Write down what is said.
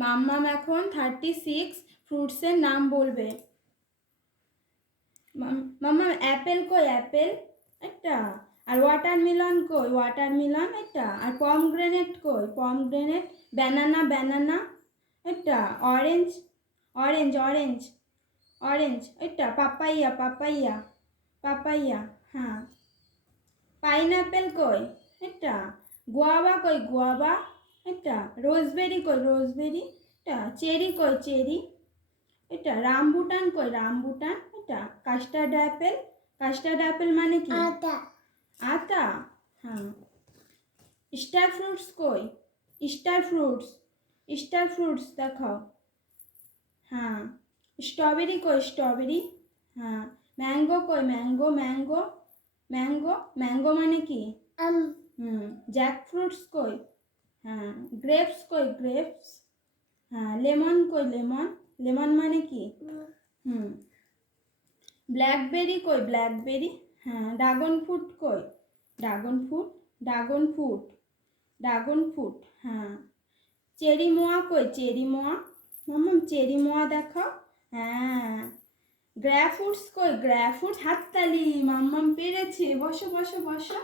মাম্মাম এখন thirty six ফ্রুটসের নাম বলবে। মাম্মাম অ্যাপেল কই? অ্যাপেল একটা। আর ওয়াটারমেলন কই? ওয়াটারমেলন একটা। আর পমগ্রেনেট কই? পম পমগ্রেনেট ব্যানানা ব্যানানা একটা। অরেঞ্জ অরেঞ্জ অরেঞ্জ অরেঞ্জ এটা পাপাইয়া পাপাইয়া পাপাইয়া হ্যাঁ। পাইনাপেল কই? এটা গোয়াবা কই? গোয়াবা এটা রোজবেরি কই রোজবেরি? এটা চেরি কই চেরি? এটা রামবুটান কই রামবুটান? এটা কাস্টার্ড অ্যাপেল? কাস্টার্ড অ্যাপেল মানে কি? আটা আতা? হ্যাঁ। স্টার ফ্রুটস কই? Star fruits. স্টার ফ্রুটস দেখাও হ্যাঁ। স্ট্রবেরি কই স্ট্রবেরি? হ্যাঁ। ম্যাঙ্গো কই ম্যাঙ্গো ম্যাঙ্গো? ম্যাঙ্গো? ম্যাঙ্গো মানে কি? আম। হুম। জ্যাক ফ্রুটস কই? হ্যাঁ গ্রেপস কই গ্রেপস হ্যাঁ লেমন কই লেমন লেমন মানে কি? হুম। ব্ল্যাকবেরি কই ব্ল্যাকবেরি হ্যাঁ ড্রাগন ফ্রুট কই? Dragon fruit dragon fruit dragon fruit হ্যাঁ। চেরি মোয়া কই চেরি মোয়া মাম্মাম চেরি মোয়া দেখাও হ্যাঁ। গ্র্যা ফ্রুটস কই গ্র্যা ফ্রুট হাততালি, মাম্মাম পেরেছে। বসো বসো বসো।